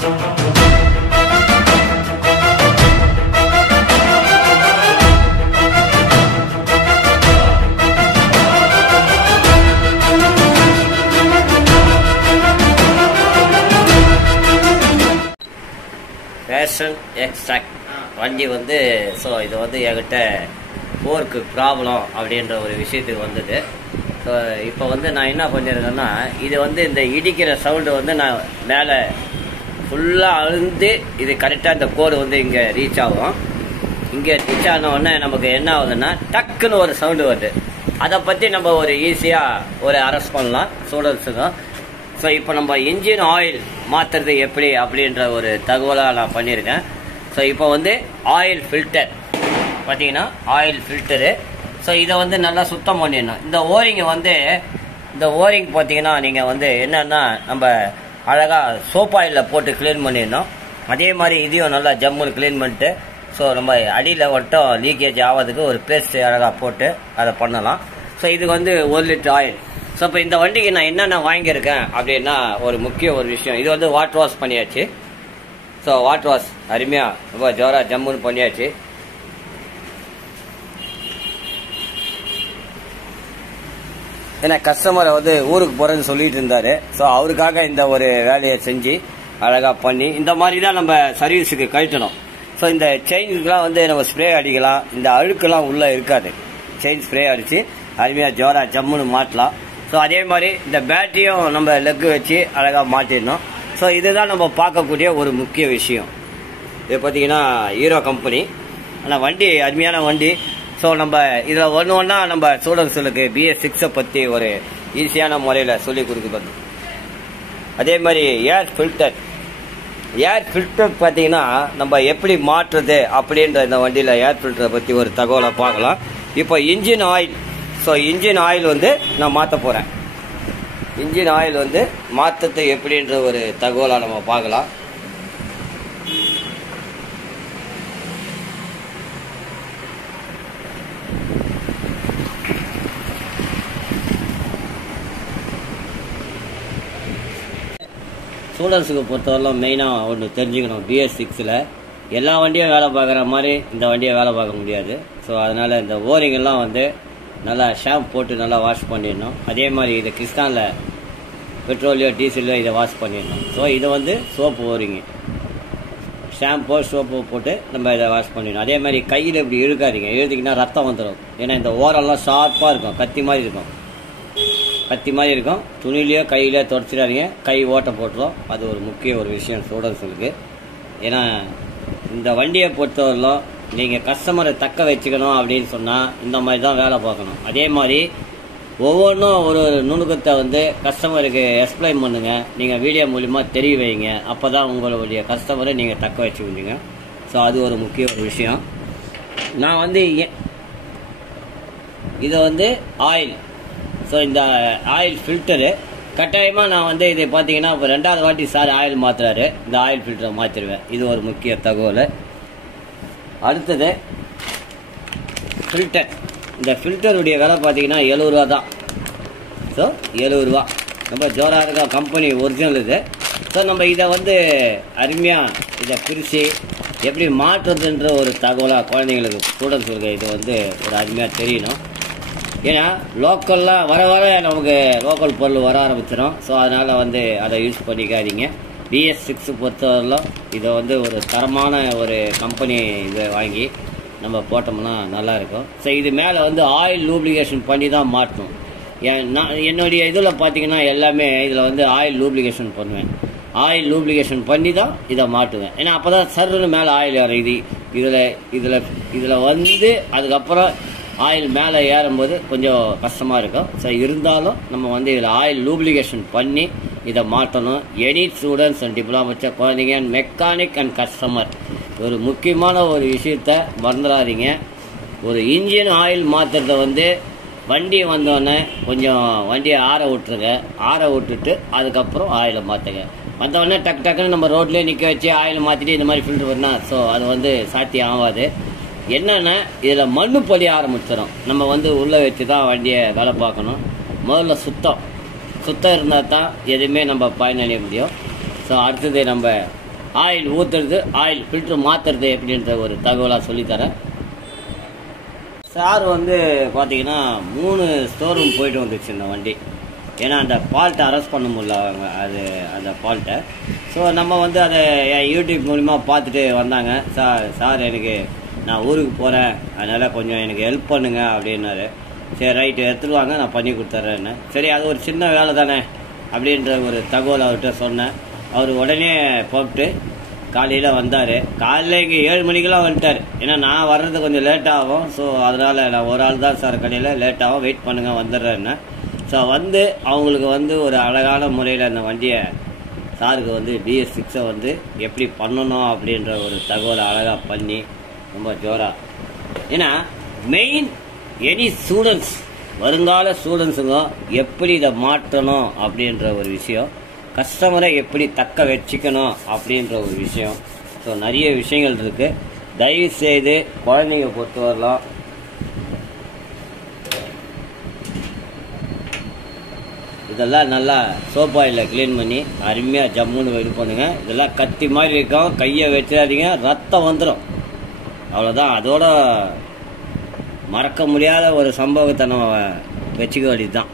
Fashion extract வண்டி வந்து so இது வந்து என்கிட்ட ஃபோர்க்கு ப்ராப்ளம் அப்படின்ற ஒரு விஷயத்துக்கு வந்தது. ஸோ இப்போ வந்து நான் என்ன பண்ணியிருக்கேன்னா, இது வந்து இந்த இடிக்கிற சவுண்டு வந்து நான் மேலே ஃபுல்லாக அழுந்து இது கரெக்டாக இந்த கோடு வந்து இங்கே ரீச் ஆகும். இங்கே ரீச் ஆன உடனே நமக்கு என்ன ஆகுதுன்னா டக்குன்னு ஒரு சவுண்டு வருது. அதை பற்றி நம்ம ஒரு ஈஸியாக ஒரு அரெஸ்ட் பண்ணலாம் ஸ்டூடெண்ட்ஸுக்கும். ஸோ இப்போ நம்ம இன்ஜின் ஆயில் மாற்றுறது எப்படி அப்படின்ற ஒரு தகவலாக நான் பண்ணியிருக்கேன். ஸோ இப்போ வந்து ஆயில் ஃபில்டர் பார்த்தீங்கன்னா ஆயில் ஃபில்டரு. ஸோ இதை வந்து நல்லா சுத்தம் பண்ணிடணும். இந்த ஓரிங்கை வந்து இந்த ஓரிங் பார்த்தீங்கன்னா நீங்கள் வந்து என்னன்னா நம்ம அழகாக சோப் ஆயிலில் போட்டு க்ளீன் பண்ணிடணும். அதே மாதிரி இதையும் நல்லா ஜம்முன்னு க்ளீன் பண்ணிட்டு ஸோ நம்ம அடியில் மட்டும் லீக்கேஜ் ஆகிறதுக்கு ஒரு பேஸ்ட்டு அழகாக போட்டு அதை பண்ணலாம். ஸோ இதுக்கு வந்து 1 லிட்டர் ஆயில். ஸோ இப்போ இந்த வண்டிக்கு நான் என்னென்ன வாங்கியிருக்கேன் அப்படின்னா ஒரு முக்கிய ஒரு விஷயம், இது வந்து வாட்டர் வாஷ் பண்ணியாச்சு. ஸோ வாட்டர் வாஷ் அருமையாக ரொம்ப ஜோராக ஜம்முன்னு பண்ணியாச்சு. ஏன்னா கஸ்டமரை வந்து ஊருக்கு போகிறேன்னு சொல்லிட்டு இருந்தார். ஸோ அவருக்காக இந்த ஒரு வேலையை செஞ்சு அழகாக பண்ணி இந்த மாதிரி தான் நம்ம சர்வீஸுக்கு கழட்டணும். ஸோ இந்த செயினுக்கெலாம் வந்து நம்ம ஸ்ப்ரே அடிக்கலாம். இந்த அழுக்கெல்லாம் உள்ளே இருக்காது. செயின் ஸ்ப்ரே அடித்து அருமையாக ஜோராக ஜம்முன்னு மாட்டலாம். ஸோ அதே மாதிரி இந்த பேட்டரியும் நம்ம லெக்கு வச்சு அழகாக மாட்டிடணும். ஸோ இதுதான் நம்ம பார்க்கக்கூடிய ஒரு முக்கிய விஷயம். இது பார்த்தீங்கன்னா ஹீரோ கம்பெனி. ஆனால் வண்டி அருமையான வண்டி. ஸோ நம்ம இதில் ஒன்றா நம்ம ஸ்டூடெண்ட்ஸுக்கு BS6 பற்றி ஒரு ஈஸியான முறையில் சொல்லிக் கொடுக்குறது. அதே மாதிரி ஏர் ஃபில்டர் பார்த்தீங்கன்னா நம்ம எப்படி மாற்றுறது அப்படின்ற இந்த வண்டியில் ஏர் ஃபில்டரை பற்றி ஒரு தகவலை பார்க்கலாம். இப்போ engine oil. So engine oil வந்து நான் மாற்ற போகிறேன். இன்ஜின் ஆயில் வந்து மாற்றத்தை எப்படின்ற ஒரு தகவலாக நம்ம பார்க்கலாம். ஸ்டூடெண்ட்ஸுக்கு பொறுத்தவரையிலும் மெயினாக ஒன்று தெரிஞ்சுக்கணும், BS6ல் எல்லா வண்டியும் வேலை பார்க்குற மாதிரி இந்த வண்டியை வேலை பார்க்க முடியாது. ஸோ அதனால் இந்த ஓரிங்கெல்லாம் வந்து நல்லா ஷாம்பு போட்டு நல்லா வாஷ் பண்ணிடணும். அதே மாதிரி இது கிறிஸ்டானில் பெட்ரோலியோ டீசலோ இதை வாஷ் பண்ணிடணும். ஸோ இதை வந்து சோப்பு ஓரிங்க ஷாம்போ சோப்பு போட்டு நம்ம இதை வாஷ் பண்ணிடணும். அதே மாதிரி கையில் இப்படி இழுக்காதீங்க, இழுத்திங்கன்னா ரத்தம் வந்துடும். ஏன்னா இந்த ஓரெல்லாம் ஷார்ப்பாக இருக்கும், கத்தி மாதிரி இருக்கும். துணிலையோ கையிலையோ தொடச்சிடாதீங்க, கை ஓட்டை போட்டுரும். அது ஒரு முக்கிய ஒரு விஷயம் ஸ்டூடெண்ட்ஸுக்கு. ஏன்னா இந்த வண்டியை பொறுத்தவரையிலும் நீங்கள் கஸ்டமரை தக்க வச்சுக்கணும் அப்படின்னு சொன்னால் இந்த மாதிரி தான் வேலை பார்க்கணும். அதே மாதிரி ஒவ்வொன்றும் ஒரு நுணுக்கத்தை வந்து கஸ்டமருக்கு எக்ஸ்பிளைன் பண்ணுங்கள். நீங்கள் வீடியோ மூலிமா தெரிய வைங்க. அப்போ தான் உங்களுடைய கஸ்டமரை நீங்கள் தக்க வச்சுக்கிட்டீங்க. ஸோ அது ஒரு முக்கிய ஒரு விஷயம். நான் வந்து இதை வந்து ஆயில். ஸோ இந்த ஆயில் ஃபில்டரு கட்டாயமாக நான் வந்து இதை பார்த்தீங்கன்னா இப்போ 2வது வாட்டி சார் ஆயில் மாற்றுறாரு, இந்த ஆயில் ஃபில்டரை மாற்றிடுவேன். இது ஒரு முக்கிய தகவல். அடுத்தது ஃபில்டர். இந்த ஃபில்டருடைய விலை பார்த்தீங்கன்னா 70 ரூபா தான். ஸோ 70 ரூபா ரொம்ப ஜோராக இருக்கா, கம்பெனி ஒரிஜினல் இது. ஸோ நம்ம இதை வந்து அருமையாக இதை பிரித்து எப்படி மாற்றுறதுன்ற ஒரு தகவலாக குழந்தைங்களுக்கு ஸ்டூடெண்ட்ஸுக்கு இது வந்து ஒரு அருமையாக தெரியணும். ஏன்னா லோக்கல்லாம் வர வர நமக்கு லோக்கல் பொருள் வர ஆரம்பிச்சிடும். ஸோ அதனால் வந்து அதை யூஸ் பண்ணிக்காதீங்க. BS6 பொறுத்தவரையிலும் இதை வந்து ஒரு தரமான ஒரு கம்பெனி இதை வாங்கி நம்ம போட்டோம்னா நல்லாயிருக்கும். ஸோ இது மேலே வந்து ஆயில் லூப்ளிகேஷன் பண்ணி தான் மாட்டணும். என்னுடைய இதில் பார்த்தீங்கன்னா எல்லாமே இதில் வந்து ஆயில் லூப்ளிகேஷன் பண்ணுவேன். ஆயில் லூப்ளிகேஷன் பண்ணி தான் இதை மாட்டுவேன். ஏன்னா அப்போ தான் சர்ன்னு மேலே ஆயில் வரும். இதில் வந்து அதுக்கப்புறம் ஆயில் மேலே ஏறும்போது கொஞ்சம் கஷ்டமாக இருக்கும். ஸோ இருந்தாலும் நம்ம வந்து இதில் ஆயில் லூப்ளிகேஷன் பண்ணி இதை மாற்றணும். எனி ஸ்டூடெண்ட்ஸ் அண்ட் டிப்ளமா வச்ச குழந்தைங்க அண்ட் மெக்கானிக் அண்ட் கஸ்டமர் ஒரு முக்கியமான ஒரு விஷயத்த மறந்துடாதீங்க. ஒரு இன்ஜின் ஆயில் மாற்றுறத வந்து வண்டி வந்தோடனே கொஞ்சம் வண்டியை ஆற விட்டுருங்க. ஆற விட்டுட்டு அதுக்கப்புறம் ஆயிலை மாற்றுங்க. வந்தோடனே டக்குன்னு நம்ம ரோட்லேயே நிற்க வச்சு ஆயில் மாற்றிட்டு இந்த மாதிரி ஃபில்டர் பண்ணால் ஸோ அது வந்து சாத்தியம் ஆகாது. என்னென்னா இதில் மண்ணு பொழிய ஆரம்பிச்சிடும். நம்ம வந்து உள்ளே வச்சு தான் வண்டியை வேலை பார்க்கணும். முதல்ல சுத்தம் இருந்தால் தான் எதுவுமே நம்ம பயனடைய முடியும். ஸோ அடுத்தது நம்ம ஆயில் ஊற்றுறது, ஆயில் ஃபில்ட்ரு மாற்றுறது எப்படின்ற ஒரு தகவலாக சொல்லித்தரேன். சார் வந்து பார்த்தீங்கன்னா 3 ஸ்டோர் ரூம் போயிட்டு வந்துச்சு இந்த வண்டி. ஏன்னா அந்த ஃபால்ட்டை அரெஸ்ட் பண்ண முடியல அவங்க, அது அந்த ஃபால்ட்டை. ஸோ நம்ம வந்து அதை யூடியூப் மூலிமா பார்த்துட்டு வந்தாங்க. சார் எனக்கு நான் ஊருக்கு போகிறேன், அதனால் கொஞ்சம் எனக்கு ஹெல்ப் பண்ணுங்க அப்படின்னாரு. சரி ரைட்டு எடுத்துட்டு வாங்க, நான் பண்ணி கொடுத்துட்றேன்னு. சரி அது ஒரு சின்ன வேலை தானே அப்படின்ற ஒரு தகவல் அவர்கிட்ட சொன்னேன். அவர் உடனே போட்டு காலையில் வந்தார். காலையில் இங்கே 7 மணிக்கெல்லாம் வந்துட்டார். ஏன்னா நான் வர்றது கொஞ்சம் லேட் ஆகும். ஸோ அதனால் நான் ஒரு ஆள் தான் சார் கடையில், லேட்டாகும், வெயிட் பண்ணுங்கள் வந்துடுறேன்னு. ஸோ வந்து அவங்களுக்கு வந்து ஒரு அழகான முறையில் அந்த வண்டியை சாருக்கு வந்து BS6 வந்து எப்படி பண்ணணும் அப்படின்ற ஒரு தகவலை அழகாக பண்ணி ரொம்ப ஜோராக. ஏன்னா மெயின் எனி ஸ்டூடெண்ட்ஸ், வருங்கால ஸ்டூடெண்ட்ஸுங்க எப்படி இதை மாற்றணும் அப்படின்ற ஒரு விஷயம், கஸ்டமரை எப்படி தக்க வச்சுக்கணும் அப்படின்ற ஒரு விஷயம். ஸோ நிறைய விஷயங்கள் இருக்குது. தயவு செய்து குழந்தைங்க பொறுத்து வரலாம். இதெல்லாம் நல்லா சோப் ஆயிலில் க்ளீன் பண்ணி அருமையாக ஜம்முன்னு இது பண்ணுங்க. இதெல்லாம் கத்தி மாதிரி இருக்கும், கையை வச்சிடாதீங்க, ரத்தம் வந்துடும். அவ்வளோதான். அதோட மறக்க முடியாத ஒரு சம்பவத்தை நம்ம வச்சுக்க வேண்டியது தான்.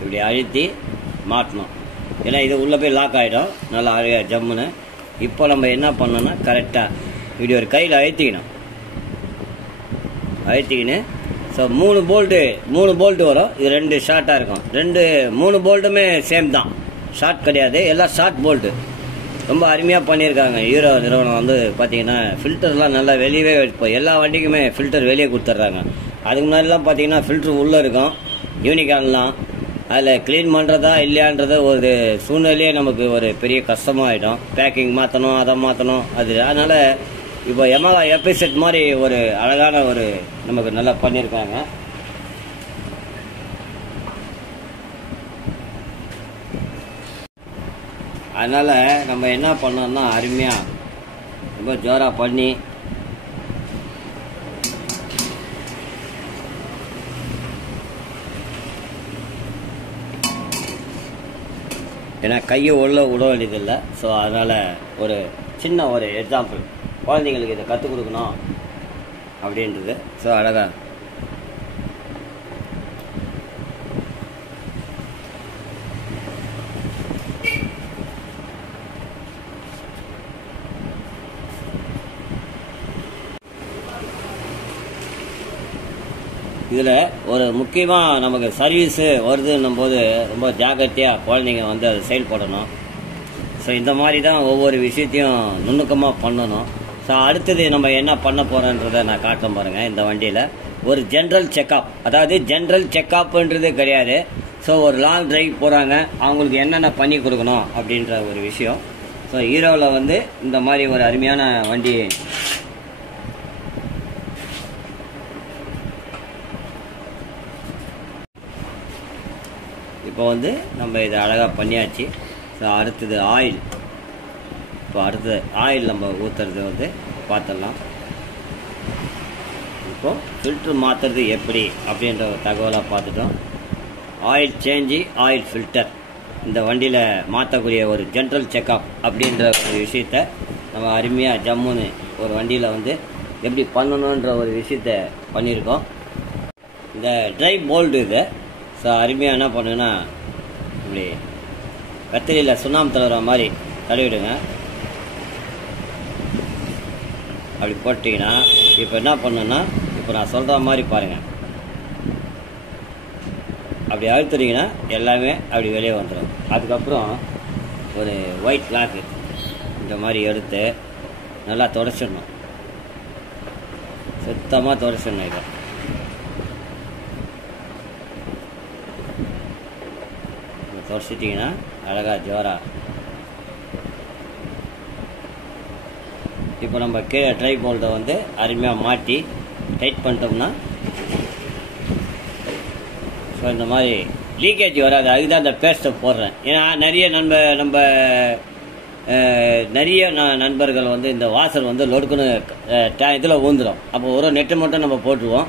இப்படி அழுத்தி மாட்டணும். ஏன்னா இது உள்ளே போய் லாக் ஆகிடும் நல்லா அழகாக ஜம்முன்னு. இப்போ நம்ம என்ன பண்ணோன்னா கரெக்டாக இப்படி ஒரு கையில் அழுத்திக்கின்னு ஸோ 3 போல்ட்டு வரும். இது 2 ஷார்ட்டாக இருக்கும். 3 போல்ட்டுமே சேம் தான், ஷார்ட் கிடையாது, எல்லாம் ஷார்ட் போல்ட்டு. ரொம்ப அருமையாக பண்ணியிருக்காங்க ஹீரோ நிறுவனம். வந்து பார்த்தீங்கன்னா ஃபில்டர்லாம் நல்லா வெளியவே, இப்போ எல்லா வண்டிக்குமே ஃபில்டர் வெளியே கொடுத்துட்றாங்க. அதுக்கு முன்னாடிலாம் பார்த்தீங்கன்னா ஃபில்ட்ரு உள்ளே இருக்கும் யூனிகான்லாம். அதில் க்ளீன் பண்ணுறதா இல்லையான்றத ஒரு சூழ்நிலையே நமக்கு ஒரு பெரிய கஷ்டமாகிடும். பேக்கிங் மாற்றணும், அதை மாற்றணும், அது. அதனால் இப்போ Yamaha FZ மாதிரி ஒரு அழகான ஒரு நமக்கு நல்லா பண்ணியிருக்காங்க. அதனால் நம்ம என்ன பண்ணோம்னா அருமையாக ரொம்ப ஜோராக பண்ணி ஏன்னா கையை உள்ள விட வேண்டியதில்லை. ஸோ அதனால் ஒரு சின்ன ஒரு எக்ஸாம்பிள் குழந்தைங்களுக்கு இதை கற்றுக் கொடுக்கணும் அப்படின்றது. ஸோ அழகாக இதில் ஒரு முக்கியமாக நமக்கு சர்வீஸு வருதுன்னும் போது ரொம்ப ஜாக்கிரதையாக குழந்தைங்க வந்து அதை செயல்படணும். ஸோ இந்த மாதிரி தான் ஒவ்வொரு விஷயத்தையும் நுணுக்கமாக பண்ணணும். ஸோ அடுத்தது நம்ம என்ன பண்ண போகிறோன்றதை நான் காட்ட பாருங்கள். இந்த வண்டியில் ஒரு ஜென்ரல் செக்அப், அதாவது ஜென்ரல் செக்அப்புன்றது கிடையாது. ஸோ ஒரு லாங் டிரைவ் போகிறாங்க, அவங்களுக்கு என்னென்ன பண்ணி கொடுக்கணும் அப்படின்ற ஒரு விஷயம். ஸோ ஹீரோவில் வந்து இந்த மாதிரி ஒரு அருமையான வண்டி இப்போ வந்து நம்ம இதை அழகாக பண்ணியாச்சு. ஸோ அடுத்தது ஆயில். இப்போ அடுத்தது ஆயில் நம்ம ஊற்றுறது வந்து பார்த்துடலாம். இப்போது ஃபில்ட்ரு மாற்றுறது எப்படி அப்படின்ற ஒரு தகவலாக பார்த்துட்டோம். ஆயில் சேஞ்சு, ஆயில் ஃபில்டர் இந்த வண்டியில் மாற்றக்கூடிய ஒரு ஜென்ரல் செக்அப் அப்படின்ற ஒரு விஷயத்த நம்ம அருமையாக ஜம்முன்னு ஒரு வண்டியில் வந்து எப்படி பண்ணணுன்ற ஒரு விஷயத்த பண்ணியிருக்கோம். இந்த ட்ரை போல்டு இது. ஸோ அருமையாக என்ன பண்ணுங்கன்னா இப்படி கத்திரியில் சுண்ணாம்பு தடவுற மாதிரி தடவிடுங்க. அப்படி போட்டிங்கன்னா இப்போ என்ன பண்ணுன்னா, இப்போ நான் சொல்கிற மாதிரி பாருங்கள், அப்படி அழுத்துறீங்கன்னா எல்லாமே அப்படி வெளியே வந்துடும். அதுக்கப்புறம் ஒரு ஒயிட் கிளாத்து இந்த மாதிரி எடுத்து நல்லா துடைச்சிடணும், சுத்தமாக துடைச்சிடணும். இதை துடைச்சிட்டிங்கன்னா அழகாக ஜோராக. இப்போ நம்ம கீழே ட்ரை போல்ட்டை வந்து அருமையாக மாட்டி டைட் பண்ணிட்டோம்னா ஸோ இந்த மாதிரி லீக்கேஜ் வராது. அதுக்கு தான் இந்த பேஸ்ட்டை போடுறேன். ஏன்னா நிறைய நம்ம நிறைய நண்பர்கள் வந்து இந்த வாசல் வந்து லொடுக்குன்னு இதில் ஊந்துடும். அப்போ ஒரு நெட்டு மட்டும் நம்ம போட்டுருவோம்.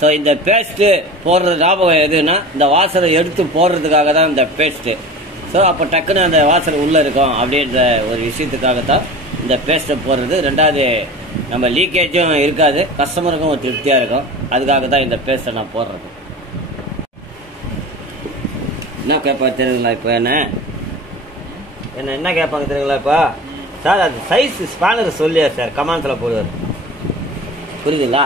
ஸோ இந்த பேஸ்ட்டு போடுற ஞாபகம் எதுன்னா இந்த வாசலை எடுத்து போடுறதுக்காக தான் இந்த பேஸ்ட்டு. ஸோ அப்போ டக்குன்னு அந்த வாசல் உள்ளே இருக்கும் அப்படின்ற ஒரு விஷயத்துக்காகத்தான் இந்த பேஸ்ட்டை போடுறது. ரெண்டாவது நம்ம லீக்கேஜும் இருக்காது, கஸ்டமருக்கும் ஒரு திருப்தியாக இருக்கும். அதுக்காக தான் இந்த பேஸ்ட்டை நான் போடுறது. என்ன கேட்பாங்க தெரியுங்களா இப்போ என்ன கேட்பாங்க தெரியுங்களா இப்போ சார்? அது சைஸ் ஸ்பேனர் சொல்லியா சார் கமெண்ட்ஸில் போடுவார். புரியுதுங்களா?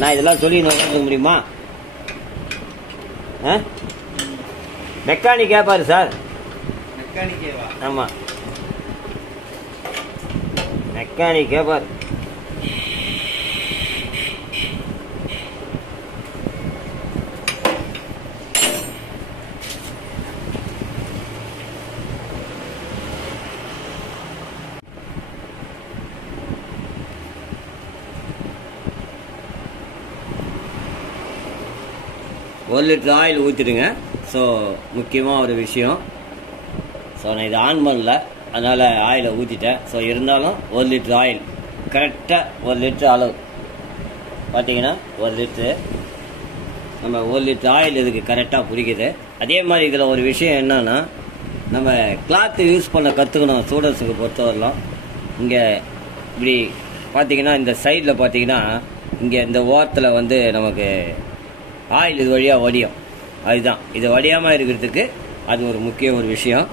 நான் இதெல்லாம் சொல்லி நோக்க முடியுமா? மெக்கானிக் கேட்பாரு சார். ஆமாம், மெக்கானிக் கேட்பார். ஒரு லிட்டர் ஆயில் ஊற்றிடுங்க. ஸோ முக்கியமாக ஒரு விஷயம், ஸோ நான் இதை ஆன் பண்ணல, அதனால் ஆயிலை ஊற்றிட்டேன். ஸோ இருந்தாலும் 1 லிட்டர் ஆயில் கரெக்டாக 1 லிட்டர் அளவு பார்த்தீங்கன்னா 1 லிட்ரு நம்ம 1 லிட்டர் ஆயில் இதுக்கு கரெக்டாக பிடிக்குது. அதே மாதிரி இதில் ஒரு விஷயம் என்னன்னா, நம்ம கிளாத்து யூஸ் பண்ண கற்றுக்கணும். ஸ்டூடெண்ட்ஸுக்கு பொறுத்தவரைலாம் இங்கே இப்படி பார்த்தீங்கன்னா இந்த சைடில் பார்த்தீங்கன்னா இங்கே இந்த ஓரத்தில் வந்து நமக்கு ஆயில் இது வழியாக வடியும். அதுதான் இது வடியாமல் இருக்கிறதுக்கு அது ஒரு முக்கிய ஒரு விஷயம்.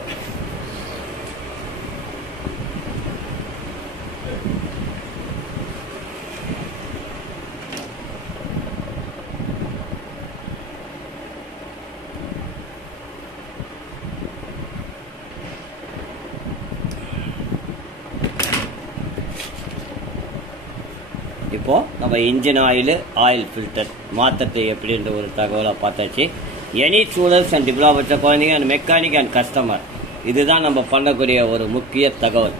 இப்போது நம்ம இன்ஜின் ஆயில் ஃபில்டர் மாற்றுறது எப்படின்ற ஒரு தகவலாக பார்த்தாச்சு. எனி ஸ்டூடெண்ட்ஸ் அண்ட் டெவலப் வச்ச குழந்தைங்க அண்ட் மெக்கானிக் அண்ட் கஸ்டமர், இதுதான் நம்ம பண்ணக்கூடிய ஒரு முக்கிய தகவல்.